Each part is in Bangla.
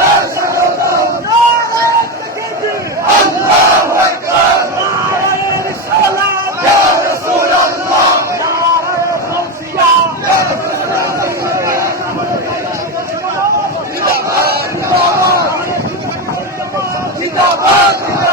Yes! Zindabad!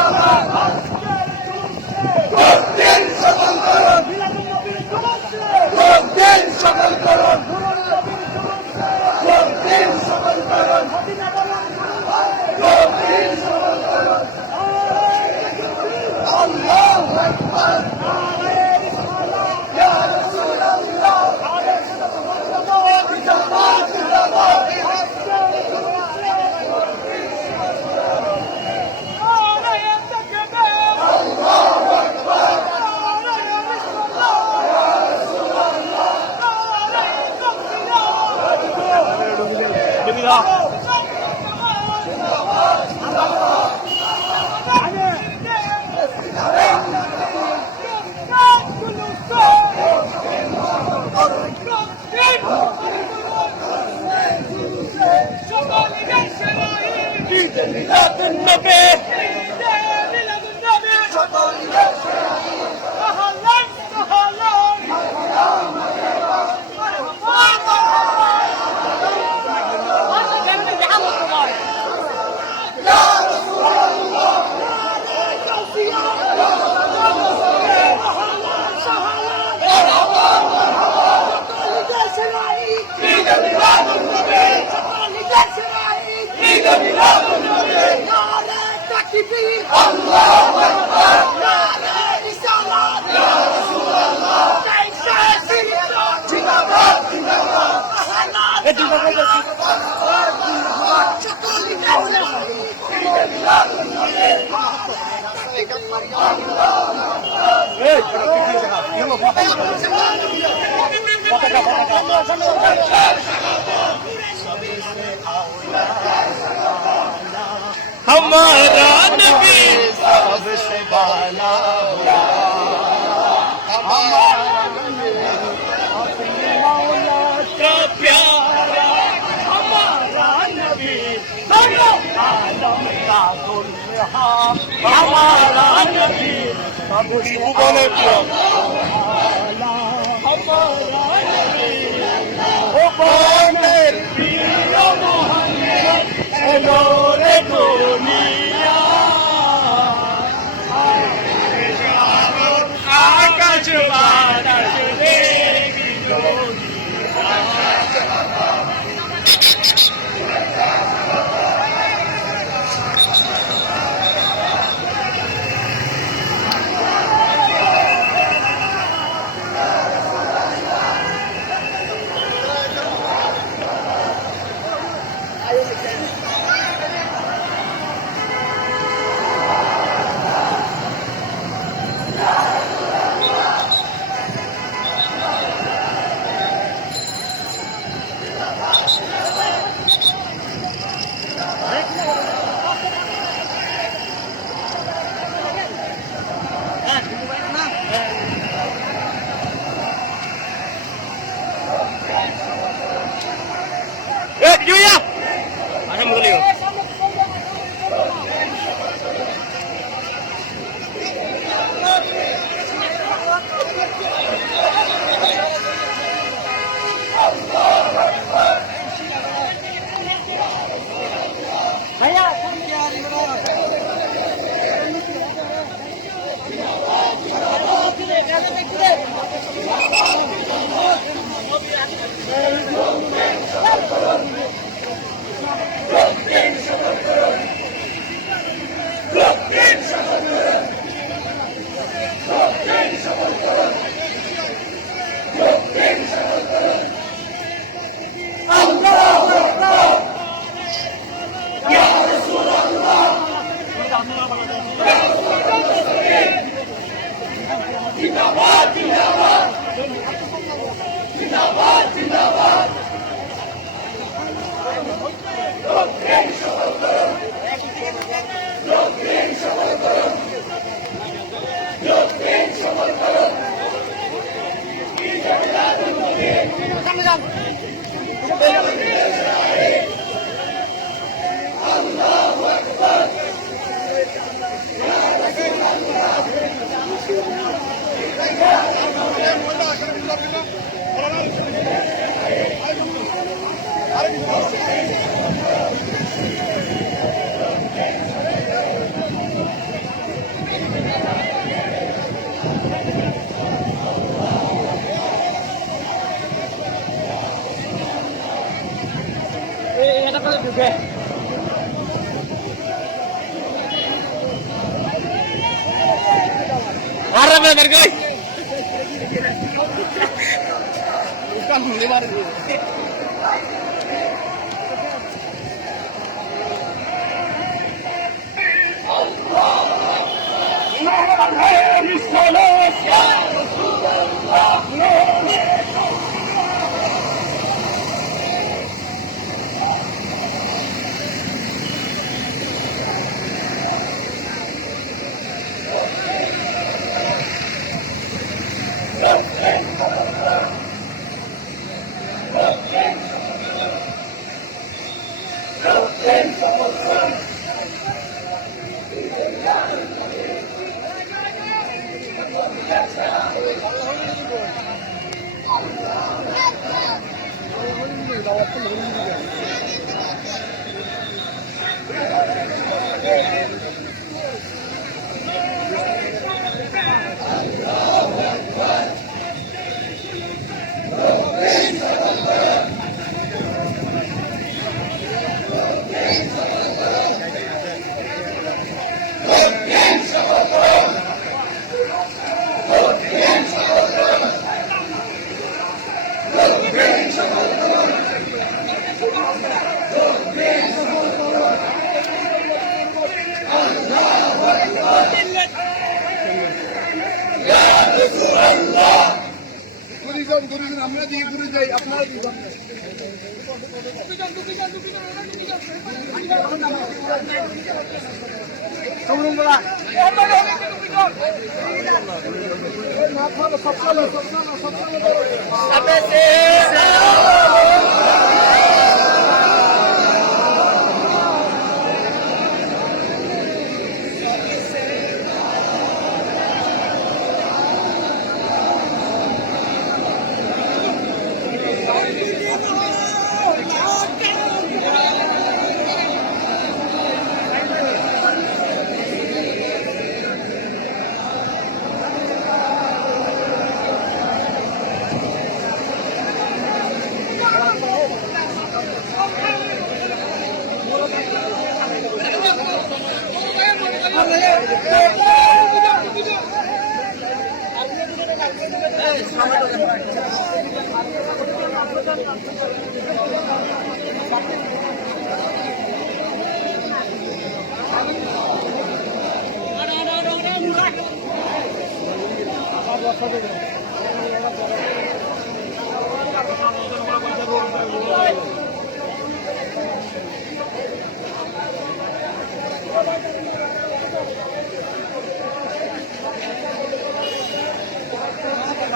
हमारा नबी सबसे बाला हमारा अपने मौला का प्यारा हमारा नबी आलम का दुल्हा हमारा नबी सबसे बाला हमारा नबी ओ बोले पीर मोहम्मद नूर दुनिया Petrified! मारे मेरे को उसका मुंडी मार दिया Allah'a emanet olun.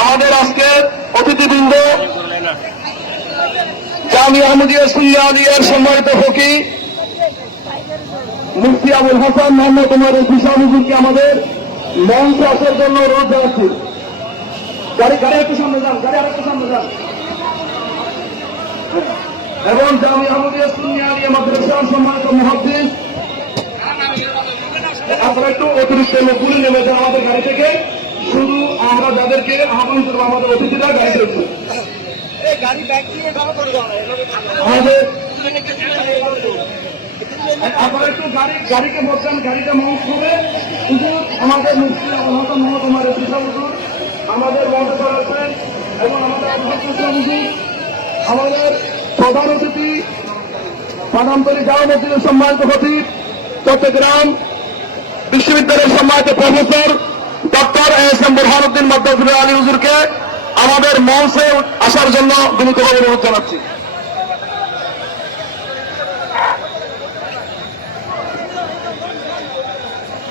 আমাদের আজকে অতিথিবৃন্দ, জামি আহমদিয়া সুল্লা আলিয়ার সম্মানিত ফকি মুফতি আবুল হাসান মোহাম্মদ উমর হুসান হুজুরকে আমাদের মঞ্চ আসার জন্য রোদ দেওয়াচ্ছি গাড়ি গাড়ি একটু সামনে যান, গাড়ি আরেকটু সামনে যান। এবং জামি আহমদিয়া সুন্নি আলিয়া মাদ্রাসার সম্মানিত মহাদ্দিস, আপনারা একটু অতিরিক্ত লোকগুলি নেমে আমাদের গাড়ি থেকে। শুধু আমরা যাদেরকে আহ্বান করব আমাদের অতিথিরা গাড়ি রয়েছে আমাদের আপনারা একটু গাড়ি গাড়িকে গাড়িটা আমাদের মুক্তি হুজুর আমাদের এবং আমাদের হুজুর আমাদের প্রধান অতিথি বাদামতলী জামা মসজিদের সম্মানিত খতিব চট্টগ্রাম বিশ্ববিদ্যালয়ের সম্মানিত professor doctor S M Burhanuddin মাদ্দাজুল আলী হুজুরকে আমাদের মঞ্চে আসার জন্য বিনীতভাবে অনুরোধ জানাচ্ছি।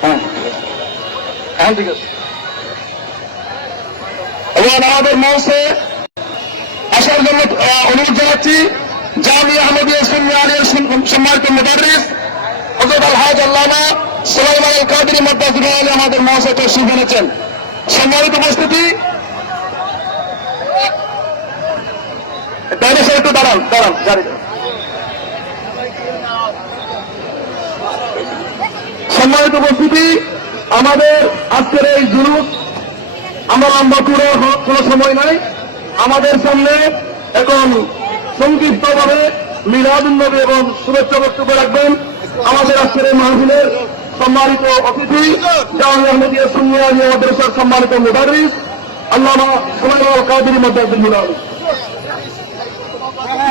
হ্যাঁ। হ্যাঁ এবং আমাদের মঞ্চে আসার জন্য অনুরোধ জানাচ্ছি জামি আহমদিয়া সুন্নি আলিয়ার সম্মানিত মুদারিস হজরত আলহাজ আল্লামা সম্মানিত উপস্থিতি। আমাদের আজকের এই জুলুস আমরা লম্বা পুরো কোন সময় নাই। আমাদের সামনে এখন সংক্ষিপ্ত ভাবে মিলাদুল নবী এবং শুভেচ্ছা বক্তব্য রাখবেন। আমাদের আজকের এই মাহফিলের সম্মানিত অতিথি জামি আহমদিয়া সুনিয়া মাদ্রাসার সম্মানিত মুদারিস আল্লামা সুলাইমাল কাদির মদ্দাজুল মিলাদ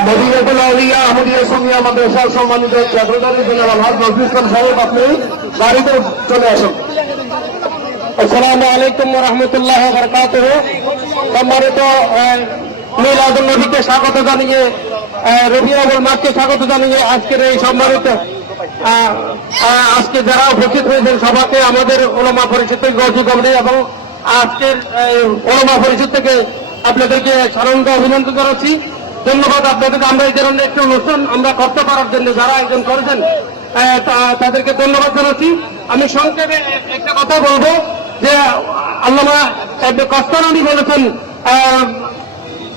মদিনাতুল আউলিয়া আহমদিয়া সুনিয়া মাদ্রাসার সম্মানিত সেক্রেটারি জেনারেল হাজ নজরুল ইসলাম সাহেব, আপনি গাড়িতে চলে আসুন। আসসালামু আলাইকুম রহমতুল্লাহ বরকাত সম্মানিত মিলাদুল নবীকে স্বাগত জানিয়ে রবিউল মাসকে স্বাগত জানিয়ে আজকের এই সম্মানিত আজকে যারা উপস্থিত হয়েছেন সভাতে আমাদের ওলমা পরিষদ থেকে গৌসী কমিটি এবং আজকের এই, ওলমা পরিষদ থেকে আপনাদেরকে সাধারণত অভিনন্দন জানাচ্ছি ধন্যবাদ আপনাদেরকে আমরা এই ধরনের একটি অনুষ্ঠান আমরা করতে পারার জন্য যারা আয়োজন করেছেন আহ, তা- তাদেরকে ধন্যবাদ জানাচ্ছি আমি সংক্ষেপে একটা কথা বলবো যে আল্লামা কস্তানি বলেছেন আহ,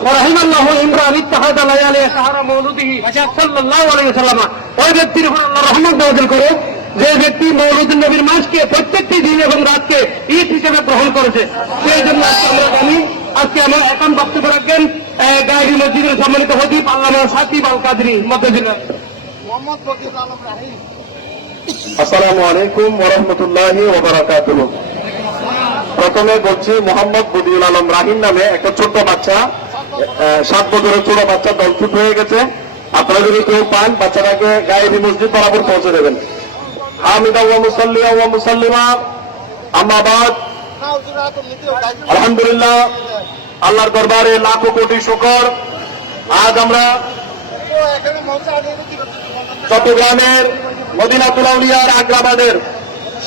ورحم الله امرأ اتخذ ليالي سهر مولده صلى الله عليه وسلم ওই ব্যক্তির উপর আল্লাহ রহমত নাযিল করে যে ব্যক্তি মৌলুদ্দিন নবীর মাসকে প্রত্যেকটি দিন এবং রাতকে ঈদ হিসেবে গ্রহণ করেছে সেই জন্য আজকে আমরা জানি আজকে আমার এখন বক্তব্য রাখবেন গাড়ি মসজিদের সম্মানিত হদিব আল্লামা সাকিব আল কাদরি মধ্যজিল্লা মোহাম্মদ ফকির আলম রাহিম। আসসালামু আলাইকুম ওরহমতুল্লাহ ওবরাকাতুহ। প্রথমে বলছি মোহাম্মদ বদিউল আলম রাহিম নামে একটা ছোট্ট বাচ্চা আহ, সাত বছরের ছোট বাচ্চা দলছুট হয়ে গেছে। আপনারা যদি কেউ পান, বাচ্চাটাকে গায়েবী মসজিদ বরাবর পৌঁছে দেবেন। হামিদা ওয়া মুসাল্লিমা গাইবে আলহামদুলিল্লাহ, আল্লাহর দরবারে লাখো কোটি শুকর। আজ আমরা চট্টগ্রামের মদিনাতুল আউলিয়ার আগ্রাবাদের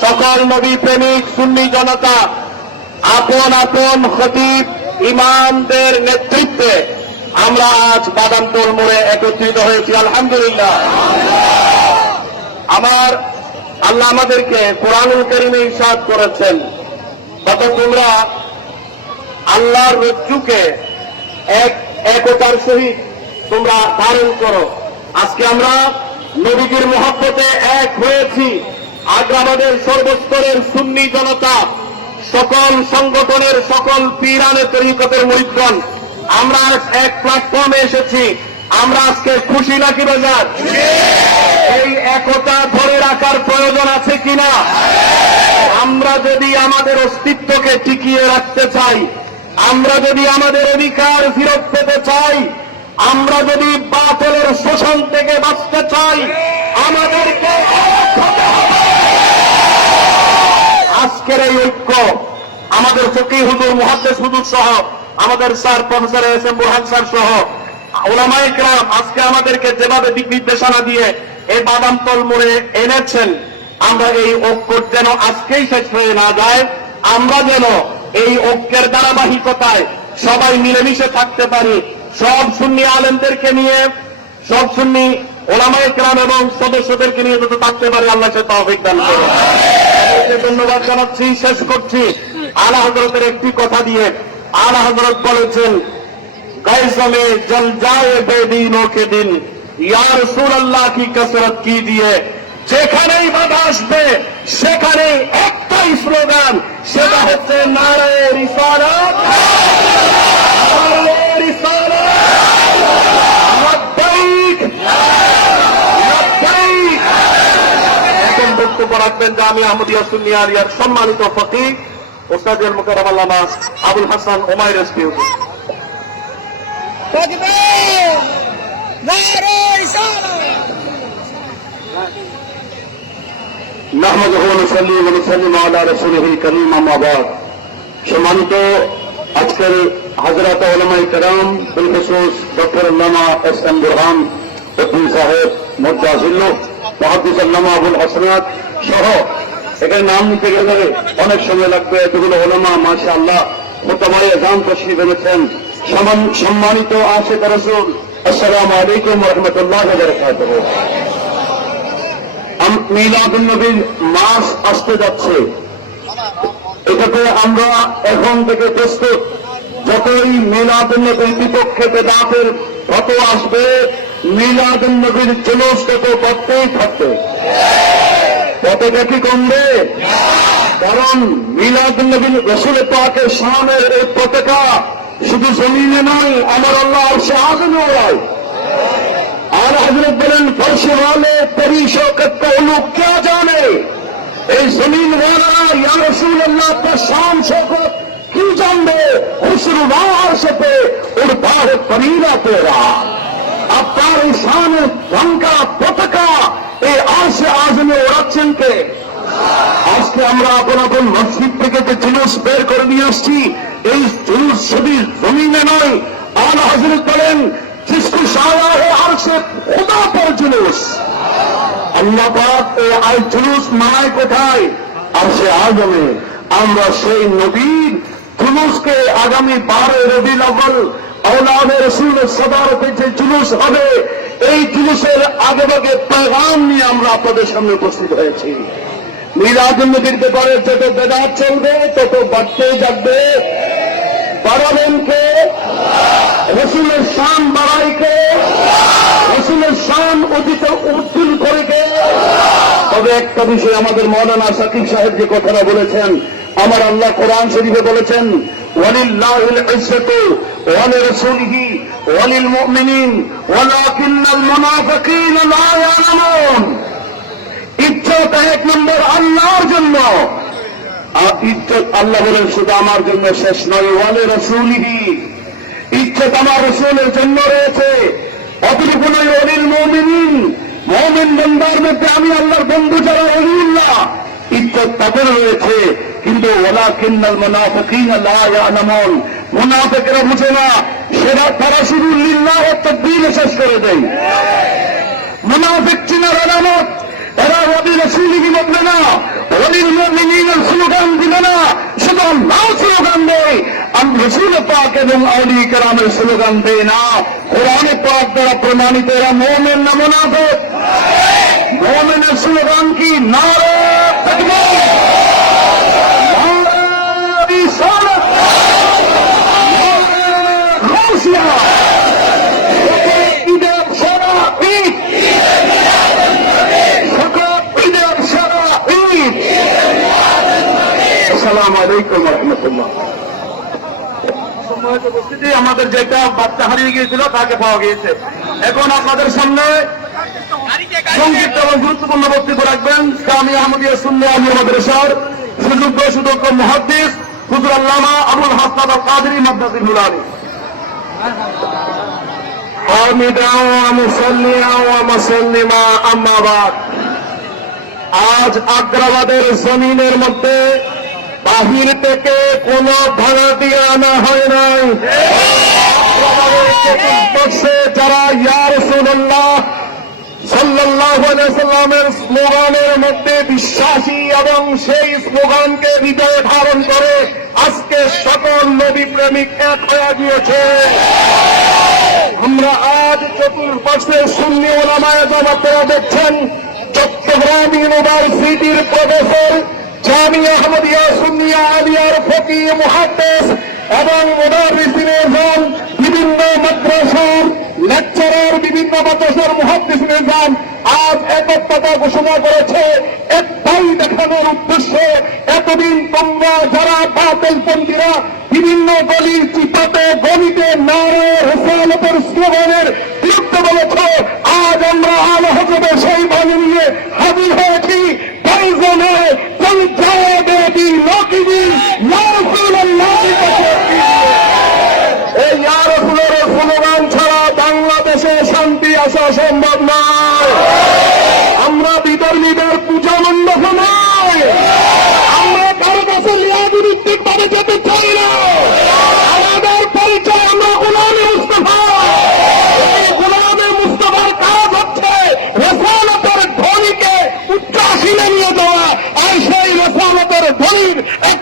সকল নবী প্রেমিক সুন্নি জনতা, আপন আপন খতিব ইমামদের নেতৃত্বে আমরা আজ বাদামপুর মোড়ে একত্রিত হয়েছি, আলহামদুলিল্লাহ। আমার আল্লাহ আমাদেরকে কোরআনুল করিমে ইসাদ করেছেন, তত তোমরা আল্লাহর রজ্জুকে এক, একতার সহিত তোমরা ধারণ করো। আজকে আমরা নবীজির মহব্বতে এক হয়েছি। আগ্রাবাদের সর্বস্তরের সুন্নি জনতা, সকল সংগঠনের সকল পীরানে তরিকতের মৈত্রণ আমরা এক প্ল্যাটফর্মে এসেছি। আমরা আজকে খুশি নাকি বাজার? এই একতা ধরে রাখার প্রয়োজন আছে কিনা? আমরা যদি আমাদের অস্তিত্বকে টিকিয়ে রাখতে চাই, আমরা যদি আমাদের অধিকার ফিরত পেতে চাই, আমরা যদি বাতলের শোষণ থেকে বাঁচতে চাই, আমাদেরকে। আজকের এই ঐক্য আমাদের ফকি হুজুর মহাদ্দেশ হুজুর সহ আমাদের sir professor S M Burhan sir সহ ওলামাই গ্রাম আজকে আমাদেরকে যেভাবে দিক নির্দেশনা দিয়ে এই বাদামতল মোড়ে এনেছেন, আমরা এই ঐক্য যেন আজকেই শেষ হয়ে না যায়, আমরা যেন এই ঐক্যের ধারাবাহিকতায় সবাই মিলেমিশে থাকতে পারি। সব সুন্নি আলেমদেরকে নিয়ে, সব সুন্নি ওলামাই গ্রাম এবং সদস্যদেরকে নিয়ে যাতে থাকতে পারি, আল্লাহ সে তহবিক দান করুন। ধন্যবাদ জানাচ্ছি, শেষ করছি। আলা হজরতের একটি কথা দিয়ে আলা হজরত বলেছেন জল যায় বেদিনও কে দিন। সুর আল্লাহ কি কসরত কি দিয়ে? যেখানেই বাধা আসবে সেখানে একটাই স্লোগান, সেটা হচ্ছে নারায় লব্বাইক এখন বক্তব্য রাখবেন জামি আহমদিয়া সুন্নিয়া আলিয়ার সম্মানিত ফকির। ওস্তাদের মুকাররম আল্লামা আবুল হাসান ওমাইর এসপি تكبير نار رسالة নাহমাদুহু ওয়া নুসাল্লি ওয়া নুসাল্লিমু আলা রাসূলিহিল কারীম আম্মা বাদ সম্মানিত আজকের হযরত উলামায়ে কেরাম বিল খুসুস ডক্টর আল্লামা এস এম বুরহান উদ্দিন সাহেব মুজাহিল্লু মুহাদ্দিস আল্লামা আবুল হাসনাত সহ এখানে নাম নিতে গেলে অনেক সময় লাগবে। এতগুলো ওলামা, মাশাআল্লাহ মোতামারে এজাম তশরিফ এনেছেন সমান- সম্মানিত আশেক রাসূল, আসসালামু আলাইকুম রাহমাতুল্লাহি নবীর মাস আসতে যাচ্ছে। এটাতে আমরা এখন থেকে প্রস্তুত। যতই মিলাদুল নবীর বিপক্ষে বেদাতের কত আসবে মিলাদুল নবীর জুলুস তত করতেই থাকবে। কতটা কি কমবে কারণ মিলাদ নবীন রসুল পাকের সামের এই পতাকা শুধু জমিনে নয় আমার আল্লাহ আর সে আজমে ওড়ায় আর হজরত বলেন ফর্সে ওয়ালে পরি শৌকত का उलू क्या जाने इस ज़मीन वाला या रसूल अल्लाह का शाम शौकत क्यों जान दे खुशरुबा अर्श पे उड़बा है पनीरा तेरा अब तार इंसान रंग का पतका এই আশে আজমে ওড়াচ্ছেন কে? আজকে আমরা আপন আপন মসজিদ থেকে যে জুলুস বের করে নিয়ে আসছি, এই জুলুস শুধু জমিনে নয়, আল হাজির করেন সৃষ্টি সারা আর সে খোদা পর জুলুস। আল্লাহ পাক এই আল জুলুস মানায় কোথায়? আর সে আজমে। আমরা সেই নবীর জুলুসকে আগামী বারো রবি নগল আওলাদের রসুল সদারতে যে জুলুস হবে এই জুলুসের আগে ভাগে পেগাম নিয়ে আমরা আপনাদের সামনে উপস্থিত হয়েছি। মিলাদ নদীর ব্যাপারে যত বেদাত চলবে, তত বাড়তে যাবে। বাড়াবেন রসুলের শান বাড়াই কে রসুলের শান অধিক উজ্জ্বল করে কে তবে একটা বিষয় আমাদের মৌলানা সাকিব সাহেব যে কথাটা বলেছেন, আমার আল্লাহ কোরআন শরীফে বলেছেন, ওয়ালিল্লাহিল ইজ্জাতু ওয়ালিরাসূলিহি ওয়ালিল মুমিনিন ওয়ালাকিন্নাল মুনাফিকিনা লা ইয়ালামুন ইজ্জত এক নম্বর আল্লাহর জন্য। আর আল্লাহ বলেন, শুধু আমার জন্য শেষ নয় ওয়ালে রসুলিহি ইজ্জত আমার রসুলের জন্য রয়েছে। অতটুকু নয় অনিল মৌমিনিন মৌমিন বন্দার মধ্যে আমি আল্লাহর বন্ধু যারা অলিউল্লাহ ইজ্জত তাদের রয়েছে। কিন্তু ওলা কিন্নাল মোনাফিকিন লা ইয়ালামুন। মুনাফিকরা বুঝে না সেটা তারা শুধু লিল্লাহ তকবীর শেষ করে দেয়। মুনাফিক চিনার আলামত এরা রবি রসুলিকে বলবে না? রবির মিনিনের স্লোগান দিবে না? শুধু আল্লাহ স্লোগান দেয়। আমি রসুল পাক এবং আউলি কেরামের স্লোগান দেয় না। কোরআনে পাক দ্বারা প্রমাণিত এরা মোমেন না মুনাফিক? মোমেনের স্লোগান কি? নারে আমাদের যেটা বাচ্চা হারিয়ে গিয়েছিল, তাকে পাওয়া গিয়েছে। এখন আপনাদের সামনে সংক্ষিপ্ত এবং গুরুত্বপূর্ণ বক্তব্য রাখবেন। স্বামী আহমদিয়া সুন্নি মাদ্রাসার সুযোগ্য সুদক্ষ মহাদ্দিস, হুজুর আল্লামা আবুল হাসনাদ কাদরি মাদ্রাসিল হুলানি حامدا ومصليا ومسلما اما بعد আজ আগ্রাবাদের জমিনের মধ্যে বাহির থেকে কোন ভাড়া দিয়ে আনা হয় নাই আগ্রাবাদের চতুর্পার্শ্বে যারা ইয়ার সুল্লাহ সাল্লাহ সাল্লামের স্লোগানের মধ্যে বিশ্বাসী এবং সেই স্লোগানকে হৃদয়ে ধারণ করে আজকে সকল নবী প্রেমিক এক হয়ে গিয়েছে। আমরা আজ চতুর্পার্শ্বে শূন্য ওলামায় আপনারা দেখছেন, চট্টগ্রাম ইউনিভার্সিটির প্রফেসর জামিয়া আহমদিয়া সুন্নিয়া আলিয়ার ফকি মুহাদ্দেস এবং মোদারিসিন বিভিন্ন মাদ্রাসার লেকচারার বিভিন্ন মাদ্রাসার মহাদিস নিজাম আজ একত্রতা ঘোষণা করেছে, একটাই দেখানোর উদ্দেশ্যে এতদিন তোমরা যারা বাতিলপন্থীরা বিভিন্ন গলির চিপাতে, গলিতে নারে হোসেন স্লোগানের বিরুদ্ধে বলেছ, আজ আমরা আলো হজবে সেই বাণী নিয়ে হাজির হয়েছি প্রয়োজনে পঞ্চায়েতি লোকিনি এই ইয়ারফুলের স্লোগান ছাড়া বাংলাদেশে শান্তি আসা সম্ভব নয় আমরা বিদর্মীদের পূজা মণ্ডপ নয় আমরা কারও কাছে লিয়াদিভিত্তিক ভাবে যেতে চাই না আমাদের পরিচয় আমরা গোলামে মুস্তফা এই গোলামে মুস্তফার কাজ হচ্ছে রসালতের ধ্বনিকে উচ্চাসীনে নিয়ে যাওয়া আর সেই রসালতের ধ্বনির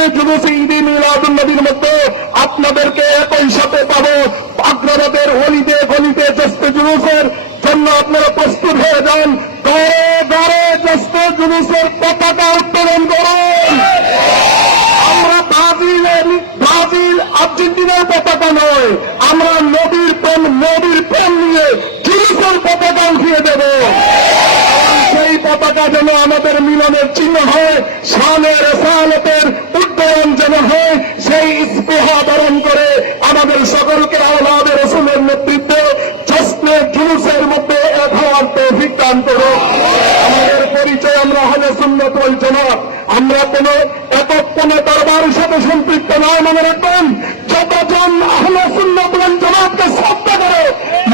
মুসলিম জুলুসি ঈদি মিলাদুল্নবীর মধ্যে আপনাদেরকে একই সাথে পাবো। আগ্রাবাদের অলিতে গলিতে জস্তে জুলুসের জন্য আপনারা প্রস্তুত হয়ে যান। দরে দরে জস্তে জুলুসের পতাকা উত্তোলন করুন। আমরা ব্রাজিলের ব্রাজিল, আর্জেন্টিনার পতাকা নয়, আমরা নদীর প্রেম নদীর প্রেম নিয়ে জুলুসের পতাকা উঠিয়ে দেব। সেই পতাকা যেন আমাদের মিলনের চিহ্ন হয় সালের সালতের ধারণ করে আমাদের সকলকে আহ্লাদের রসুলের নেতৃত্বে চশ্মে জুলুসের মধ্যে এক হওয়ার তৌফিক দান করো। আমাদের পরিচয় আমরা হলে সুন্নত ওই আমরা কোন একক কোন দরবারের সাথে সম্পৃক্ত নয়, মনে রাখবেন যতজন আহলে সুন্নত ওয়াল জমাতকে শ্রদ্ধা করে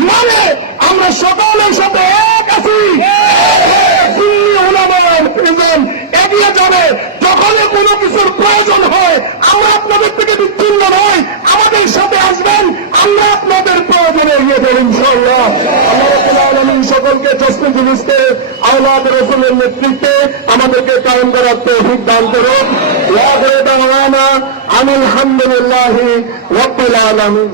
মানে আমরা সকলের সাথে এক আছি সুন্নি উলামার প্রয়োজন এগিয়ে যাবে যখনই কোনো কিছুর প্রয়োজন হয় আমরা আপনাদের থেকে বিচ্ছিন্ন নয় আমাদের সাথে আসবেন আমরা আপনাদের প্রয়োজনে এগিয়ে দেব ইনশাল্লাহ আল্লাহ রাব্বুল আলামিন সকলকে জিনিসকে আওলাদ রসুলের নেতৃত্বে আমাদেরকে কায়েম করার তৌফিক দান করুন। আমি আখিরু দাওয়ানা আনিল হামদুলিল্লাহি রাব্বিল আলামিন।